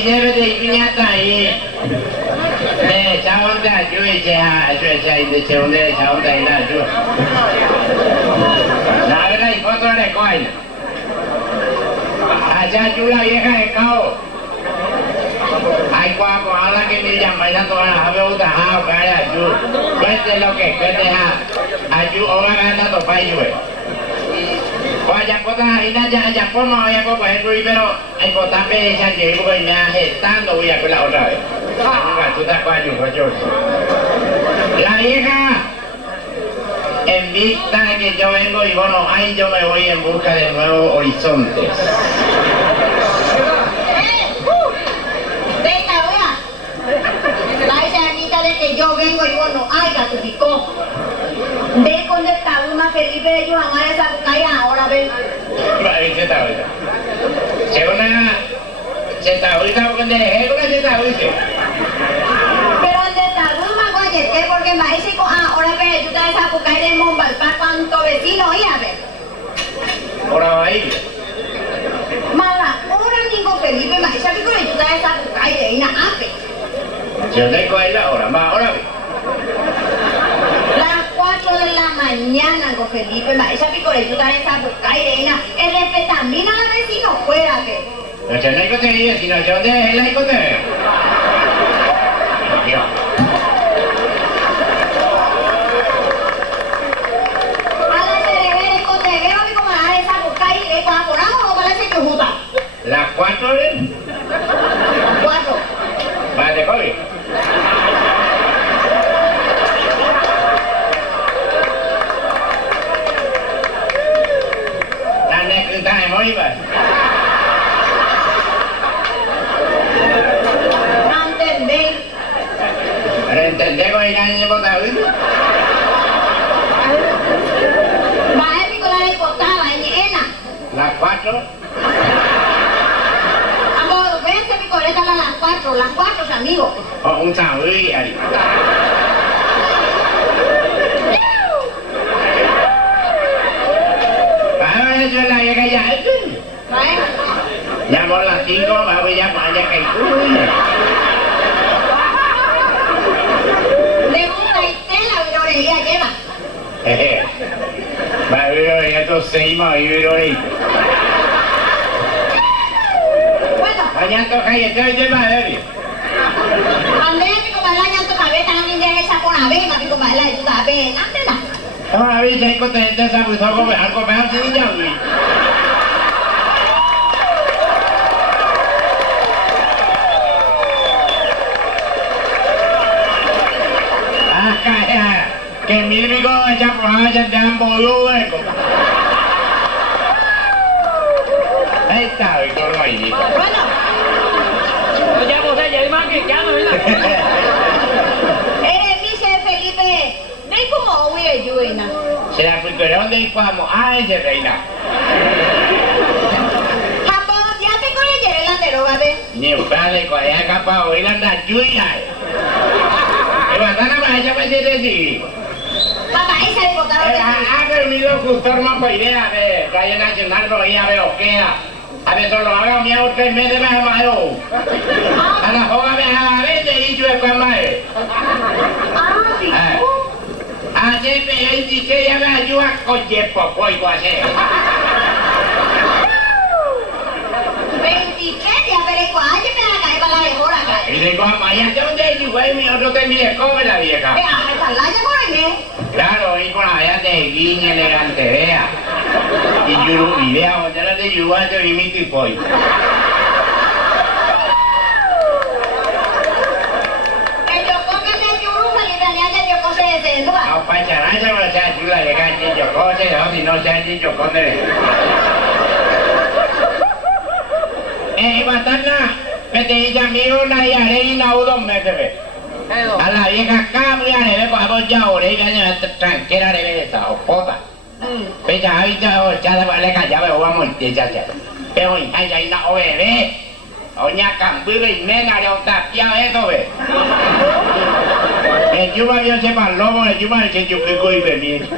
lleve de piñata ahí. 네, 자원다 주의자, 이제 제운데 자원다 이나 주. 나가라 이 포토를 거인. 아자 줄라 얘가 cao. Ai qua có là cái đi dòng phải ra tôi là học đâu ta học cái là chú quét lên lo kẹt quét lên ha ai chú ôm cái nó tôi phải rồi qua giặc có ta ina giặc có mò ya có phải rồi pero anh có ta bê cha chị của mình nha hết tan rồi ya cái lão rồi anh cả chúng ta qua dùng có chút là hija invita que yo vengo y bueno ahí yo me voy en busca de nuevos horizontes. Que yo vengo y bueno, ay, gatificó. Ve con el tabú Felipe de ellos amar esa calle ahora ven. Vale, se está ahorita. Se está ahorita porque de época se está ahorita. Pero el de tabú más guay que porque me dice ahora ve, tú te esa calle de Monbalpá cuánto vecino y a ver. Ahora va a ir. Mala, ahora digo Felipe, me dice que tú te esa calle de Ina Ape. Yo tengo ahí la hora, más ahora. Las 4 de la mañana, con Felipe, esa picorechuta de esa cairena, el respetamina a la vecino fuera que. No sé, no hay que tener, sino yo de él hay que tener. Las 4 de 4. Vale, COVID. La necesita de morir. No entendí. Pero entendé que hay nadie por la vida. Va a picolar el costado, en Las 4. Las 4, amigos. Oh, un saludo ahí. Vamos a hacer la llega ya. Ya por las 5, vamos ya para allá que Le gusta y tela, pero orejía lleva. Va a ver estos 6 más y ver ahorita. Mañana toca y estoy de madre. Andrea mi comadre tu cabeza también llega esa con avena mi comadre tu cabeza. Andrea. Ahora viste hay contenta esa pues algo mejor sin ya. Ah, calla. Que mi amigo ya por allá ya han podido ver. Ahí está, Víctor Maynito. Bueno. Ya vos ya más que ya no viene. Dice Felipe, ven como voy a ayudar. Se la fue ¿dónde vamos? Ah, ese reina. Japón, ya te con el delantero, ¿va a ver? Ni un padre con ella capaz de ir a andar lluvia. ¿Qué batana más ella me dice sí? Papá, esa de botar. Pero mi locutor más por idea de Calle Nacional no iba a ver lo que era. A ver, solo haga mi auto 3 meses más malo. A la joga me a ver de dicho de cuál más. Ayer me 26 ya me ayuda con tiempo, pues igual hacer. 23 ya, pero igual me la cae para la mejor acá. Y digo, allá de donde yo güey, mi otro tenía escoba la vieja. Esta la ya por ahí, Claro, y con allá de guiña elegante, vea. Y yuru, y vea, ya la de yuruato y mito y pollo. Pacharancha no se ha chula de ganchi chocose, no, si no se ha dicho chocone. Batana, que te dice amigo, una y haré y no 2 meses, ve. A la vieja cabria le ve para vos ya oreja, tranquila le ve esa opota. Pecha, ahorita, ya le callaba, vamos, ya. Pero, ya, no, bebé. Oña Cambira y Mena le tapiado eso, ve. El Yuma vio ese lobo, el Yuma que yo pico y venir.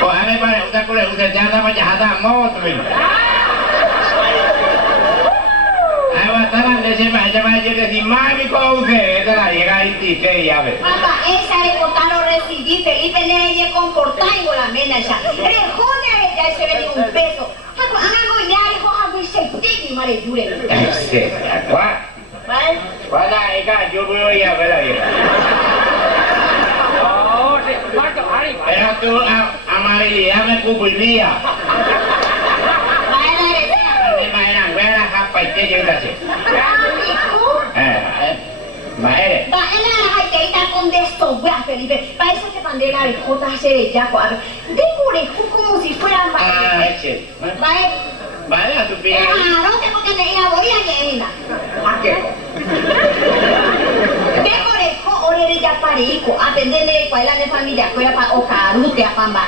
Pues a ver, para usted con usted ya estaba ya está moto. se vaya, yo decía, mami, ¿cómo usted? Te la llega y te llave. Papá, esa es por lo recibí, Felipe Neye comportar y la mena esa. Rejone a ella ese venir un peso. Hago ya, hijo, hago y se tiene, madre, dure. ¿Vale? Cuando yo voy a ver a ella. Pero tú, amabilidad me cumpliría. Vera hapa ite yo casi. Maere. Bahala hay que con esto, vea Felipe. Para eso se pandela de J se ya cuadro. Déjole como si fueran Ese. Vale. Vale, a tu pie. No sé por qué me iba a morir aquí. ¿A qué? Déjole ore ya parico, atendele cuál es la familia, cuál pa ocarute a pamba.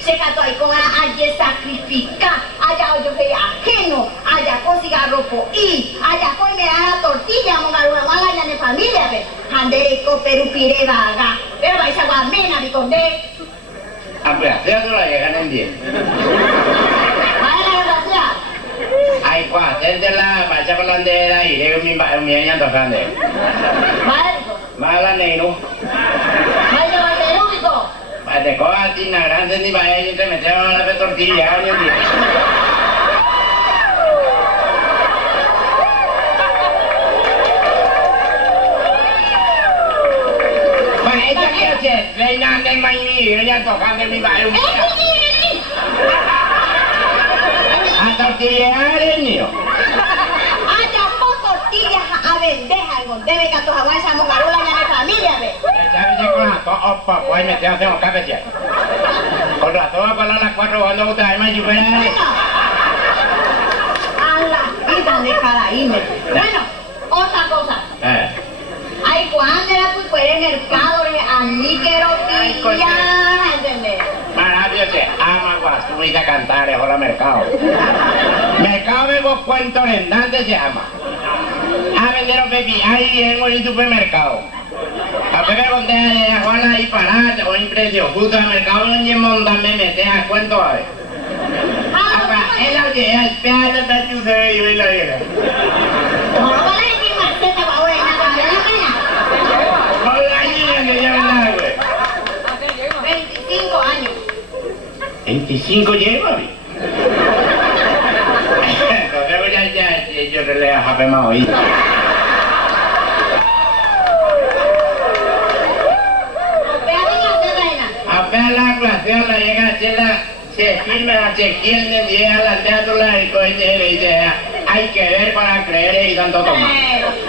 Se cató ahí con allá sacrificar, allá yo que ajeno, allá con cigarro y allá con me da la tortilla, mongaruga, allá de familia, ve. Handeco perupire vaga. Pero vais a guamena mi conde. Amplia, sea tú la llegan en 10. Vale la gracia. Ay, cuá, desde la bacha holandera y de mi año tocando. Vale. Mala negro. Vale, vale, lógico. Te cojas sin grande ni para ellos te metieron a la tortilla hoy en día. Bueno, esta que hace, reina de maíz, ella tocando mi barrio. A tortillear el mío. Allá por tortillas a vender algo. Debe que a tus abuelas a mongaruga ya de familia, ve. ¿Sabes con las dos opas? Pues me tengo que hacer un café. Con razón, a las 4 cuando usted hay más lluvia. A la vida de cada ime. Bueno, otra cosa. Ay, cuando era pues fuera el mercado de aníquero y ya, ¿entendés? Maravilloso, ama guasumita cantar, hola mercado. Mercado de vos cuentos rendantes se llama. A vender los baby, ahí en el supermercado. A pegar con de Juana y parate o impresión, justo al mercado y en monda me mete a cuento a ver. Acá, él la oye, el peado de tu se yo y la vieja. No, vale, que más te va a ver, nada, ¿me la pena? Hola, niña, que lleva nada, güey. 25 años. 25 lleva, güey. Entonces ya yo le he japemado ahí. Apenas la clase la llega a Chela, se firme la chequilla de 10 a la teatro la y dice, hay que ver para creer y tanto tomar.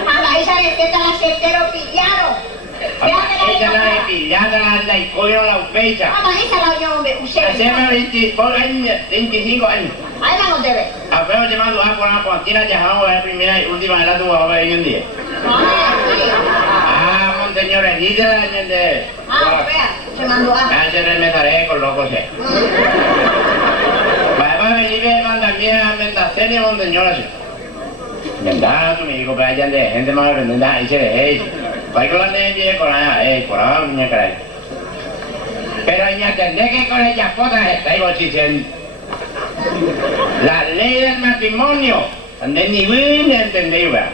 Mamá, esa receta la aceptero pillaron. Ella la de pillada la y cogió la fecha. Mamá, esa la yo, hombre, usted. Haceme 25 años. Ahí la monte ve. Apenas llamando a por la pontina, ya vamos a ver primera y última de la tuba a ver hoy en día. Monseñores, ni de la gente. Espera, se mandó a. Ya se remetaré con loco sé. Va a venir y manda mía a Mendacén y a Monseñores. Mendaz, mi hijo, pero allá de gente más vendida y se de va con la niña con la por ahora niña caray. Pero ya tendré que con ellas fotos está igual diciendo. La ley del matrimonio, de ni bien entendí, ¿verdad?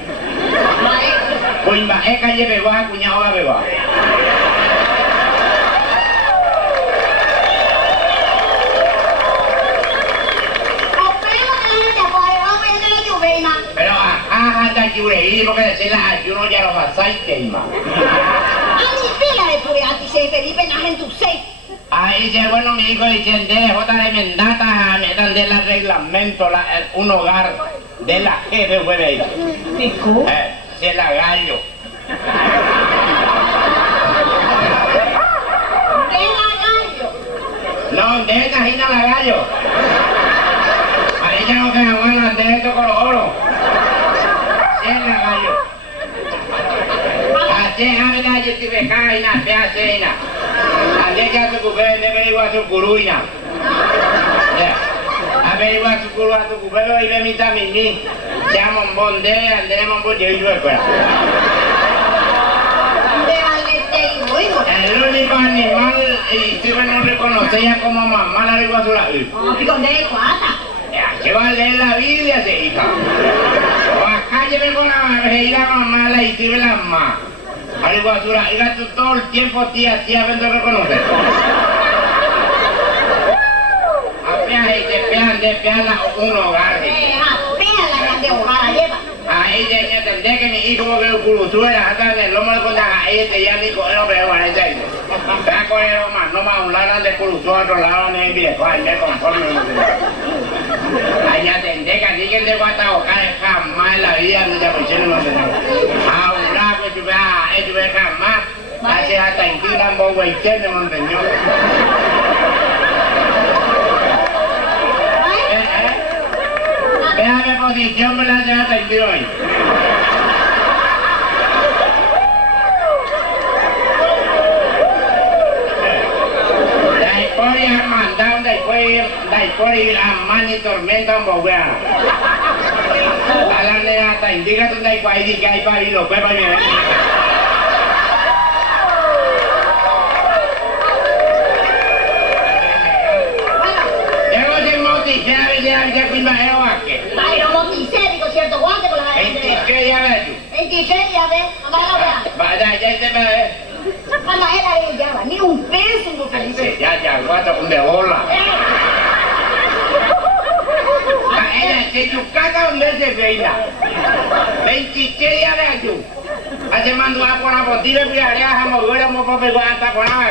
Pues va a calle beba, cuñado va beba. Pero anda lluvia, porque decir las ayunos ya los aceites, ma. Ani pila de puriati, se Felipe nace en tu seis. Ahí dice, bueno, mi hijo dice, de J de Mendata, me dan del reglamento, un hogar de la jefe fue de ella. ¿Pico? Se la gallo. ¿De la gallo? No, de esta gina la gallo. Ahí ya no se aguantan de esto con los oros. Se la gallo. Así, a ver, yo te ve caina, se hace ina. Así ya tu cucue, de ver igual su curuina. A ver igual su curu, a tu cucue, y ve mi tamini. Se llama un bonde, andremos un bonde y yo espera. El único animal, y si uno no reconoce ya como mamá, la digo a su lado. No, pico de cuata. ¿Qué va a leer la Biblia, se hija? O acá lleve con la reina mamá la y sirve la mamá. Algo basura, diga tú todo el tiempo tía, vendo que conoces. Apenas y te pean un hogar. Apenas la grande hogar lleva. Ahí ya entendé que mi hijo que el culo era hasta en el lomo de contaga, ahí te ya ni coger lo que van a echar. Está con el más, no más un lado de culo, otro lado de envidia, cuál me conforme. Ahí ya entendé que así que te va a tocar jamás en la vida de esa persona no se a un lado que tú veas jamás, así hasta en ti tampoco hay que de Monteñor. Déjame posición, me la deja hasta hoy. La historia mandando la historia a mani tormenta en Bogotá. A la nena hasta indica tu da igual y que hay para ir lo que para mí. Ya fui majero aquí. Pero moticético, ¿cierto? Guante con la gente. ¿Qué ya ves tú? 26 ya ves, mamá la Vaya, ya te me ves. mamá era de ella, ni un peso no te Ya, guata con de bola. Ella, si tu casa donde se veía. 26 ya ves tú. Hace mando a por la botilla y a la mover a mover por guanta con la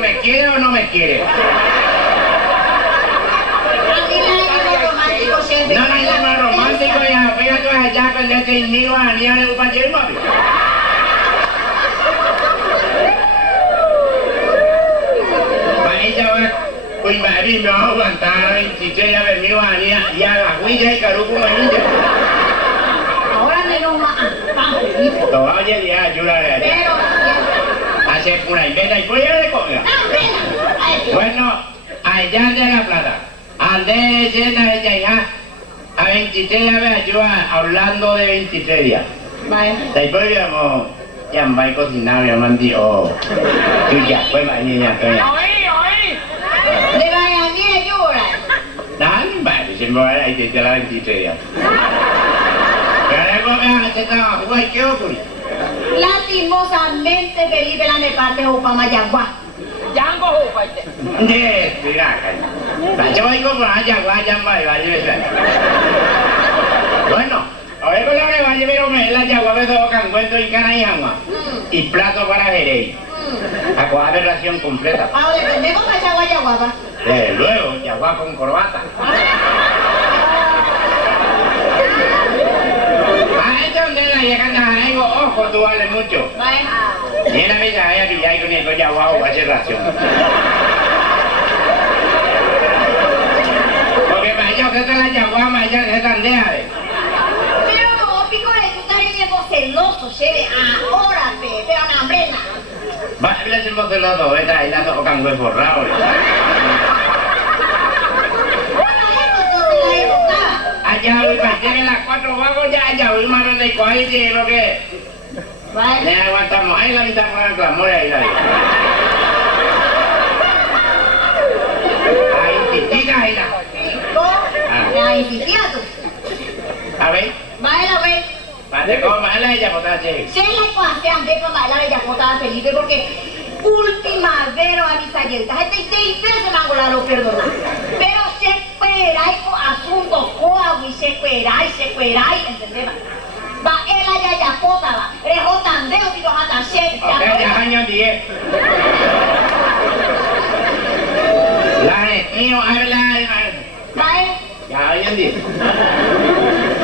¿Me quiere o no me quiere? No, no es más romántico ya, fíjate allá con este niño a niña de un panchero móvil. Ella va, pues me va a aguantar 26 ya vendido a niña y a la huilla y caruco me niña. Ahora menos más. Todavía ya ayuda. Pero hace una inventa y pues ya le comió. Bueno, allá de la plata, andé sienta ella ya a 23 ya me ayuda hablando de 23 días. vaya. Después digamos, ya me voy a cocinar, ya me han dicho, tú ya, pues mañana, Oí. De vaya, mire, llora. Dale, vale, se me va a ir de la 23 días. Pero luego me hace trabajo, güey, ¿qué ocurre? Lastimosamente Felipe la me parte o para Mayagua. Yango hupa ite. Mira, yo voy a comprar Jaguar, ya me va a llevar. Bueno, ahora con la que va a llevar la Jaguar de todo Cancuento y Canayama. Y plato para Jerez. A coger de ración completa. Ahora dependemos para Mayagua. Luego, Jaguar con corbata. Donde la llegan a algo, ojo, tú vales mucho. Vaya. Mira, mira, hay aquí, hay con el Jaguar o hacer ración. Porque vaya, usted está la Jaguar, vaya, se tandea. Pero no, pico de tú estás viendo celoso, chévere. Ahora, pero una brena. Va, le hacemos celoso, vete ahí, la tocan güey forrado. Ya voy para llegar las 4 vagos, ya voy más de coger y lo que... Vale. Le aguantamos ahí la mitad por el clamor ahí. Ahí, insistida ahí la... Ya insistía tú. A ver, Vaya, güey. para que coma la ella, por así. Se le pasé a andar para bailar ella a Felipe porque última vez a mis ayetas. Este veces me han lo perdona. Pero se esperáis con asuntos coagui, se esperáis, ¿entendés? Va él allá ya pota, va. Rejotandeo, digo, hasta se. Ok, ya años 10. La es mío, habla. Vale. Ya hoy en 10.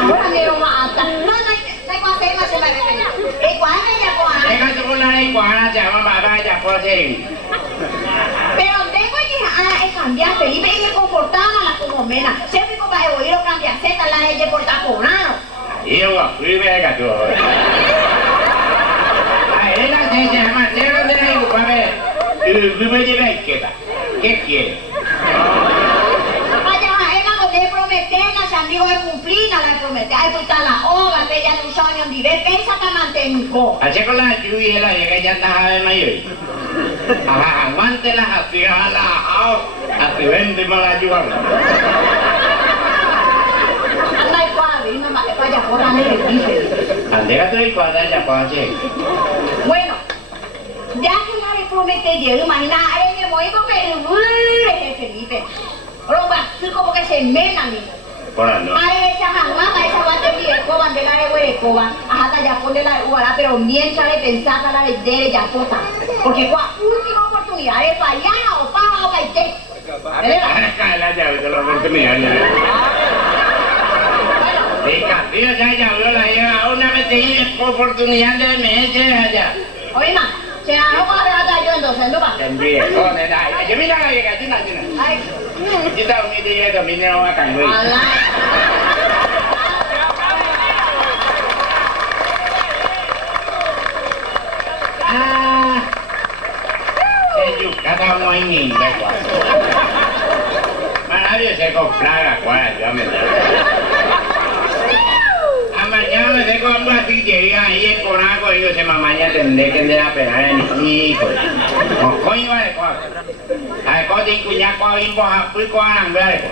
Ahora me lo va a atar. No hay cosa ahí más se me ve. ¿Cuál es ella, coja? Venga, tú con la ley, cuajana, ya vamos, ya por seguir. Pero tengo que cambiar, Felipe, y me comportaba la como mena. Siempre como para oír o cambiar seca, la ella por estar cobrando. Y yo, fui venga tú. Ahí la gente, jamás, se lo de ahí, para ver. Y me llega y queda. ¿Qué quiere? Vaya, ella no le prometerla, si amigo de cumplir, no le prometer. Ahí está la obra, que ella no sabe ni ver, pensa que mantengo. Hace con la lluvia, la llega ya está de mayor. Aguante las así, así vende mala ayuda. Anda y cuadro, y no me vaya por la neve, dice. Andega y cuadra ya coche. Bueno, ya que la le promete yo, imagina, él me voy porque Felipe. Roba, tú como que se mena, mi. Por no. Ay, esa mamá, esa va a tener escoba, de la de huerecoba, hasta ya pone la iguala, pero mientras le pensaba la de ya cosa. Porque fue última oportunidad de fallar o paga o caite. Cae la llave de la oportunidad. El castillo ya llave la lleva una vez de oportunidad de meses allá. Oye, ma, se ganó para ver hasta yo entonces, ¿no va? También, con el aire. Yo mira la vieja, china. Ay, Kita umi dia tu mina orang akan beri. ala. Sejuk kata mau ini lekwa. Mana dia saya kau plaga kuat jamin. Amanya saya kau buat tiga iya korang kau itu sama mamanya tendek apa ni kau. Kau ini apa kau? Ay kau di punya kau impo apa kau orang berapa?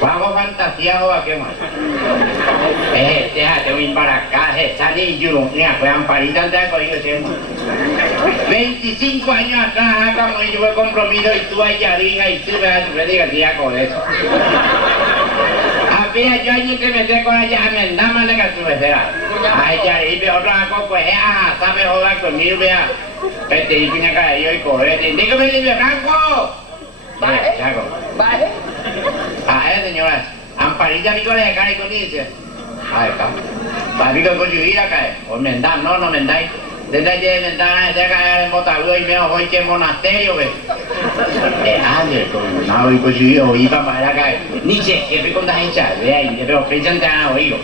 Bago fantasia o qué más. Déjate ir para acá, salí yo, mira, pues amparita te ha cogido siempre. 25 años atrás, como yo me compromiso y tú allá diga y tú me digas si ya con eso. Había yo allí que me sé con allá, me da más de que tú me serás. Ay, ya, y veo otra cosa, pues, sabe joder conmigo, vea. Y piña cara yo y correr, dígame, Livio Franco. Baje. Baje. Señora, amparita mi colega acá y con dice. Ay, acá. Papico con su vida acá. O mendan, no mendáis. Desde allí de mendan, desde acá en Botaluga y me ojo que monasterio, ve. Ángel, con nada y con su vida, oí para acá. Ni se, que fui con la hecha, ve ahí, pero presente a oído.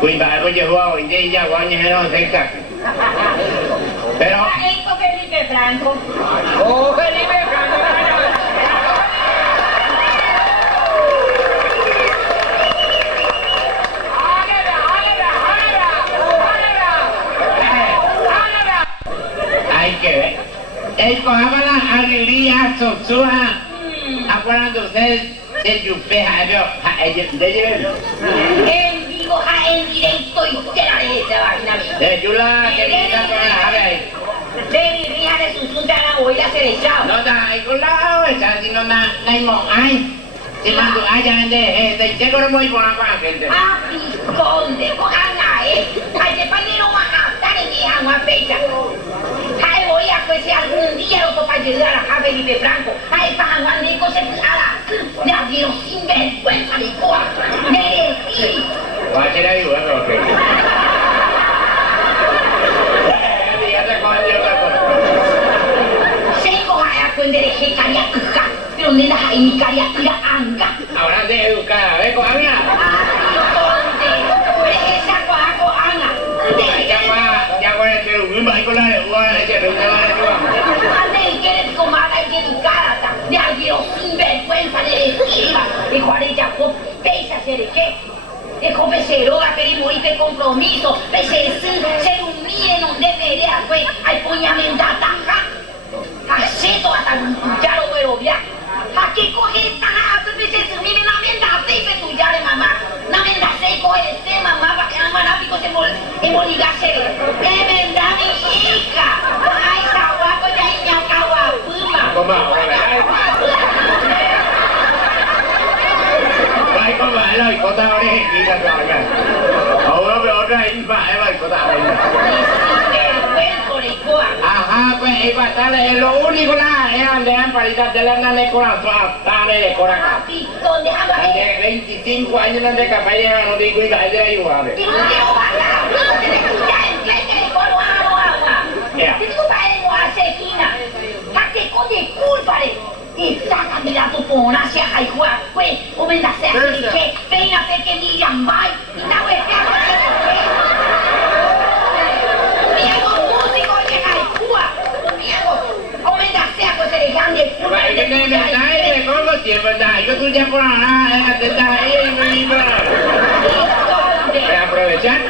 Pues para algo yo jugaba, hoy día ya, guaños en los cerca. Pero. Esto Felipe Franco. Oh, Felipe Franco. Hay que ver. El cojaba la alegría, sosúa. Acuérdate ustedes de Yupeja, de llevar. En vivo, en directo y te la de esa vaina. De Yula, que me está con la ave ahí. De mi hija de su la voy a hacer echado. No da, hay con la ave, si no da, no hay mo, ay. Si mando, ay, ya vende, de checo no voy por acá, gente. Ah, pisconde, cojan a él. Ay, de panero va a estar en mi hija, una fecha. Ay, voy a pues si algún día lo toca ayudar a Felipe Franco. Ay, para Juan Nico se pusara. Ya vieron sin vergüenza de coa. Merecido. Va a ser ahí, bueno, ok. Se coja a cuando eres que caría cuja. Pero me das ahí mi caría cuja anga. Ahora de educar, ¿ves, coja? Ya voy a hacer un barco la de Juan, que no me va a decir. Ande, que eres comada y educada, de alguien sin vergüenza de esquiva, de Juanita, pesa ser de qué. De joven se roga, queremos ir de compromiso, pese se humille, no debería, pues, hay puñamenta taja. Aceto hasta un cucharo, pero ya. ¿A qué coge taja? Pese se humille, no me da aceite tu ya de mamá. No me da aceite, coge de mamá, para que la manápico se moligase. Es verdad, mi hija. Ay, saguaco, ya y me acabo a puma. Toma, vai con vai la cota ahora es aquí la todavía. Ahora me otra ahí va la cota ahora. Ajá, pues ahí va a estar, es lo único la es donde han parita de la nane con la suave de coraca. De 25 años donde capaz llegan no digo y la de ahí va a ver. Saca mira tu pona se hay jugar pues o me da ser que venga que ni llambay y na we que miedo músico que hay jugar miedo o me da ser pues el grande Vai que me da de cómo tiempo da. Yo tú ya por nada, te está ahí muy bien. Aprovechar.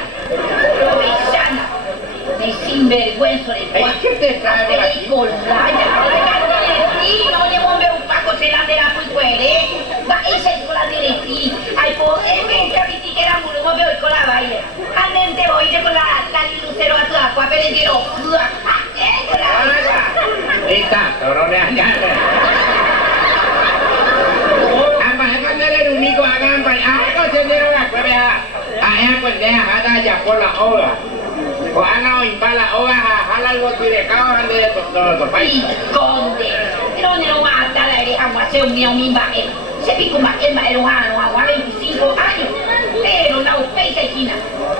me sin sinvergüenza de Ay, ¿qué te trae por aquí? No le bombe un paco se la de la puicuere. Va y se con la directi. Ay, pues, que capiti que era muy no veo con la baile. Andente voy con la lucero a tu agua, pero quiero. Está, toro de allá. Apa kan ada rumiko akan pai. Aku sendiri aku dia. Ayah pun dia ada aja pola ola. Ko ana impala ola halal go tire kau ande to pai. Conde. Pero no va a estar ahí a hacer un mío mi bae. Se pico más el maero a 25 años. Pero no pesa china.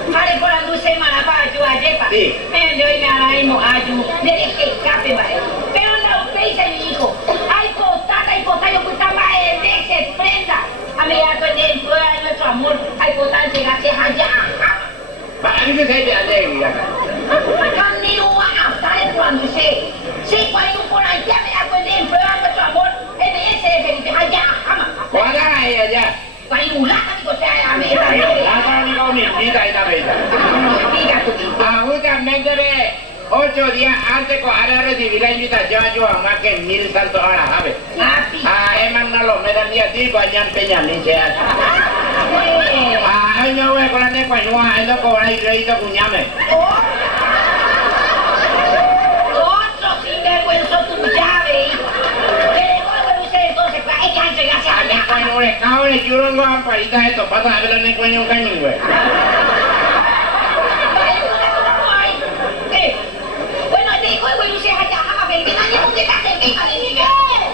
Vale por la dulce semana para yo a jefa. Sí. Me yo y me haremos ayu. Le dejé escape bae. Pero no pesa mi hijo. Ay potata yo puta mae de se prenda. A mí ya con el fuego de nuestro amor. Ay potata gracias allá. Ba ani ke saya ada ni kan. Conmigo va a estar cuando se cuando por allá me da con el fuego de nuestro amor. MS Felipe allá. Ko ada ai aja. Kayu lata ni ko saya ame. Lata ni kau ni kita ita beda. Justamente 8 días antes ko ada recibir la invitación yo a más que 1000 santos horas, ¿sabes? Emang no lo me dan dia di banyak penyam ni saya. Ayo we con la ne kwa nyua, endo ko rai rei to kunyame. Otro sinvergüenza tu llave. Te dejo de usted entonces para que antes gracias Ane allá. kwa nyore kau ni jurong ko apa ita eto pata abela ne kwa nyung kanyu we. Bueno, te dejo de usted allá, ama pero que nadie me está cerca de mí.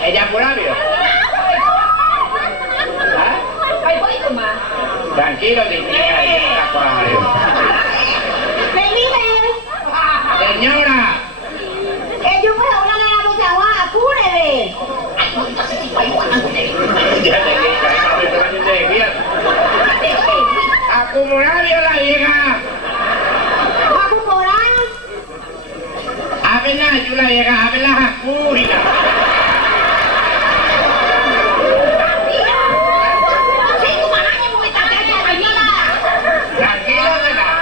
Ella pura vio. Ay, voy con más. Tranquilo, Felipe. señora. Que yo puedo hablar a la voz de agua, apúrele. Ay, no sé si puedo hablar con él. Ya te dije, no me traen de bien. Acumular vio la vieja. ¿Acumular? Apenas yo la vieja, apenas acumula. Tranquilo, ¿verdad?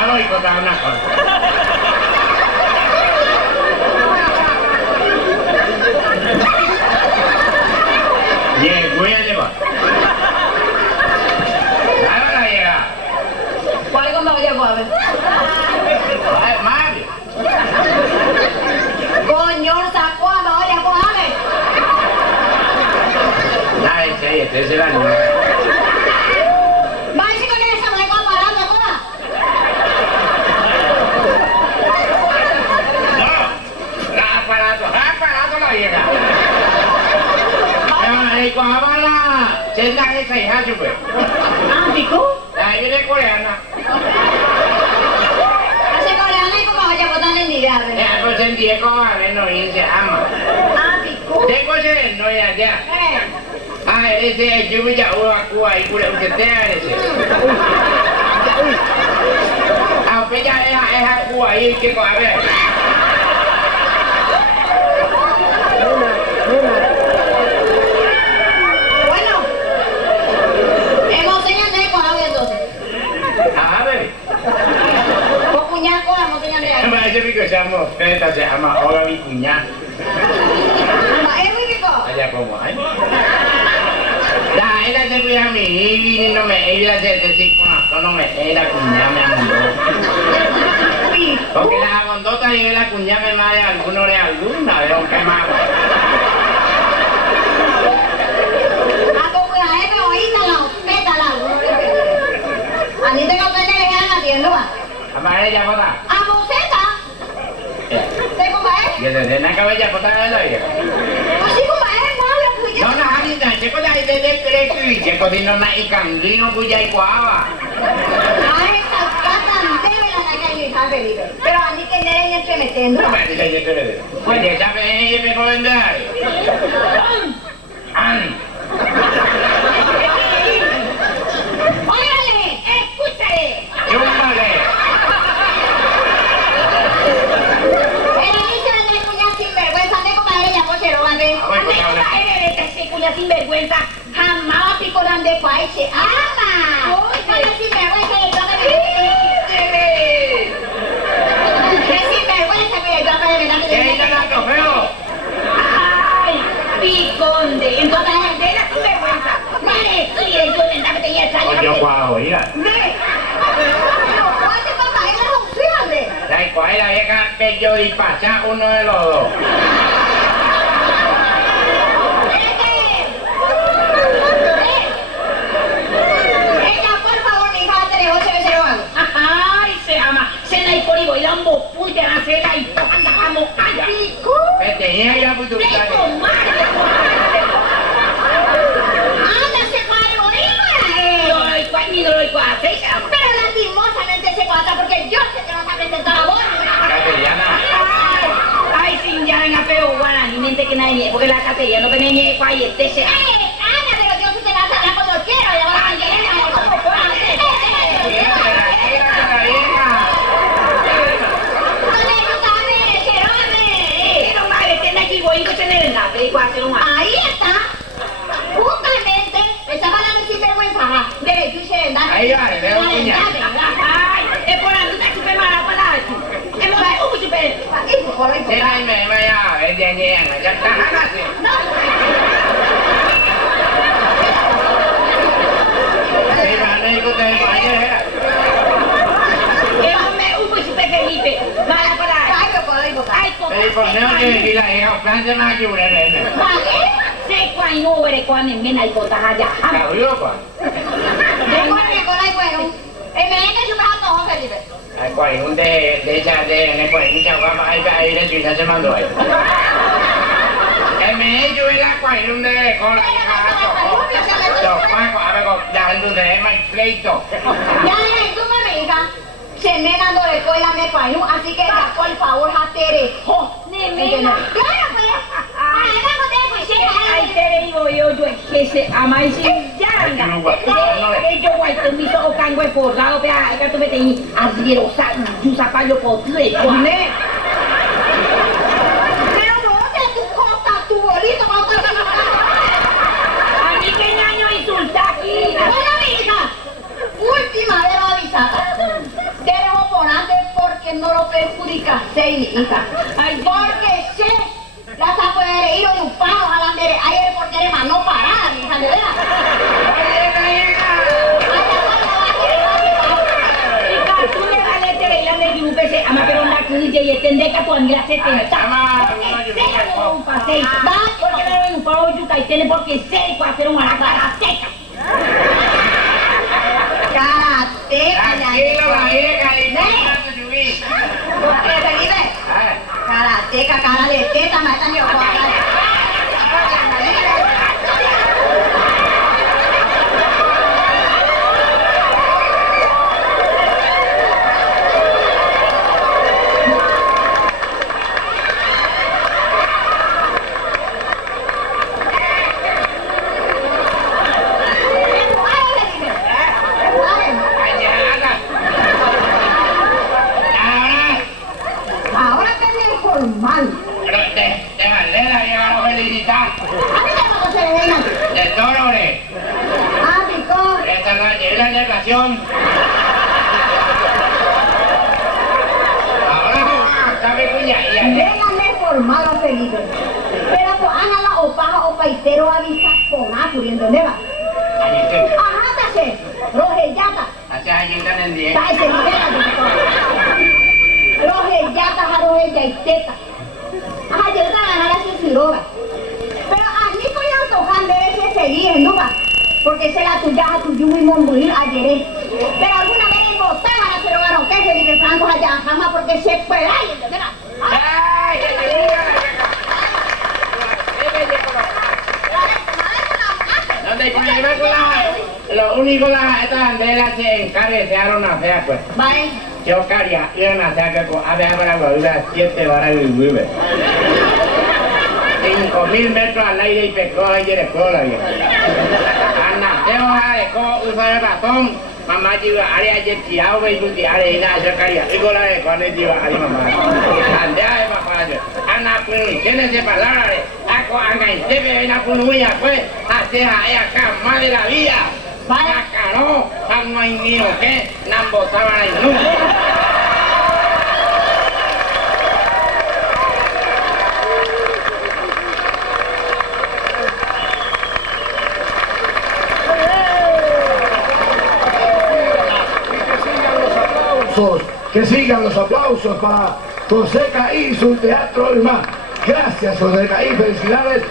Ahora y contar una cosa. Voy a llevar. Ahora llega. ¿Cuál cuando voy a ver? Madre. Coño, sacó a la olla, cojame. Dale, sí, este es el año. Va ese con esa mujer con parando, coja. No, aparato la vieja. Y cojaba la senda esa hija, pues. Ah, ¿pico? Ahí viene coreana. Hace coreana y como vaya a botar en mi garra. Pues sentí como a ver, no, y se ama. Ah, ¿pico? Tengo ese, no, ya. Ese, yo voy a Cuba y cura, usted te ese. Aunque ya es a Cuba y que a ver. Bueno, hemos señalado de coja entonces. A ver. Con cuñado coja, hemos señalado de Me parece que se llama, se llama ahora mi cuñada. ¿Es muy rico? Allá como hay. Da, ella se cuida a mí y no me, ella se decir, no me, era cuñada me amor. Porque la condota y la cuñada me maya alguno de alguna, de aunque más. Ah, pues cuidado, pero oístala, pétala. A mí tengo que tener que ir a tienda, va. Ama ella bota. ¿A boceta? ¿Tengo que ir? Y desde la cabeza bota de la vieja. Así como es, guau, cuidado. No, no, ahorita, se puede ir desde creco y se puede ir una y cangrino cuya y guava. Ay, catan, debe la sacar mi hija, Felipe. Pero a mí que me entre metiendo. No me dice que te le dé. Oye, ¿sabes? Me puedo vender. Óigale, escúchale. Chúmbale. El inicio de cuñada sinvergüenza, tengo que Este cuña sinvergüenza. Jamás va a picorar de cuaiche. ¡Ama! ¡Uy, qué sinvergüenza! ¡Qué sinvergüenza! Mira, yo acá de verdad que ¡ay! ¡Piconde! Entonces, de la sinvergüenza. ¡Mire! ¡Mire, yo de verdad que tenía extraño! Yo cuajo, mira. ¡Mire! ¡Oye, papá! ¡Es la opción! ¿Sabes cuál es la vieja que yo dispachar uno de los dos? Tenía ya por tu casa. Pero lastimosamente se pasa porque yo sé que no está presentado a vos. Ay, sin ya en apego, guara, ni mente que nadie, porque la catella no tenía ni cuál y este se. Ana, pero yo sí te vas a hablar cuando quiero, ya vas a llegar como ahí está, justamente, esa palabra sin vergüenza, de tu senda. Ahí va, le veo cuña. Ay, es por la duda que me mala palabra. Es por la duda que me. Sí, me vaya, es de niña, ya está. Sí, me dijo que me vaya. Felipe, mala palabra. Ay, Pero por no que vi la hija, Francia me ayuda, nene. se cuál no eres cuando en mena y botas allá. Cabrón, pues. Ay, pues, un de esa, de, pues, mucha guapa, ahí de Suiza se mandó ahí. Que me ayude la cual, un de cola, a ver, dando de más pleito. Ya, tú me hija. Se me mandó de escuela me paino, así que ya por favor, Tere. Claro, pues. Ay, Tere, digo yo, es que se ama y se llanga. Yo voy a mi so cango esforzado, pero acá tú me tenés adierosa, tu zapallo por tu de poner. Pero no, de tu costa, tu bolito, a mí qué año insulta aquí. Bueno, mi hija, última vez avisada. Dejo por antes porque no lo perjudicaste, mi hija. Porque sé, las afuera ido de un palo a la mere. Ayer porque eres más no parada, mi hija, de verdad. Y tú le vale te la de un pese, ama pero la que y entender que tu amiga se tenta. Porque sé como un paseo. Va, porque le doy un palo yuca y tiene porque sé que hacer una cara seca. Tranquilo, la vieja, y no me subí. Karateca, cara de teta, me están yo. Ahora tenés formal. Pero de Valdera llegaron a felicitar. A mí tampoco se le ven. De Torore. Ah, picó. Esta noche es la celebración. Ahora, ¿sabe cuña? Véngame formal o Felipe. Pero pues Ana la opaja o paitero avisa con apuriendo, ¿dónde va? Ajá, tache. Rogellata. Hace años están en 10. Tache, Rogellata, jarojella y teta. Ajá, yo te ganar a su ciroga. Pero a mí con la tocan debe ser seguir, ¿no va? Porque se la tuya a tu yugo y monduir ayer. Pero alguna vez botaban a ciroga no que se dice Franco allá jamás porque se fue ahí, ¿verdad? ¡Ay, que te diga! ¿Dónde con lo único que estas banderas se encarecearon a hacer, pues. Vale. Yo quería ir a hacer que a ver para volver 7 horas y vive. 5.000 metros al aire y pescó ayer de cola, vieja. Ana, te vas a dejar usar el ratón. Mamá juga ada aja tiaw ikuti ada ina aja kaya. Iko la kone jiwa ali mama. Anda apa aja. Anak ini kene se palabra. hagan se me ven a Columbia, pues, hace acá más de la vida. Acá no, no hay ni lo que, no botaban ahí nunca. Que sigan los aplausos para José Caí, su teatro y más. Gracias, José Caí, felicidades.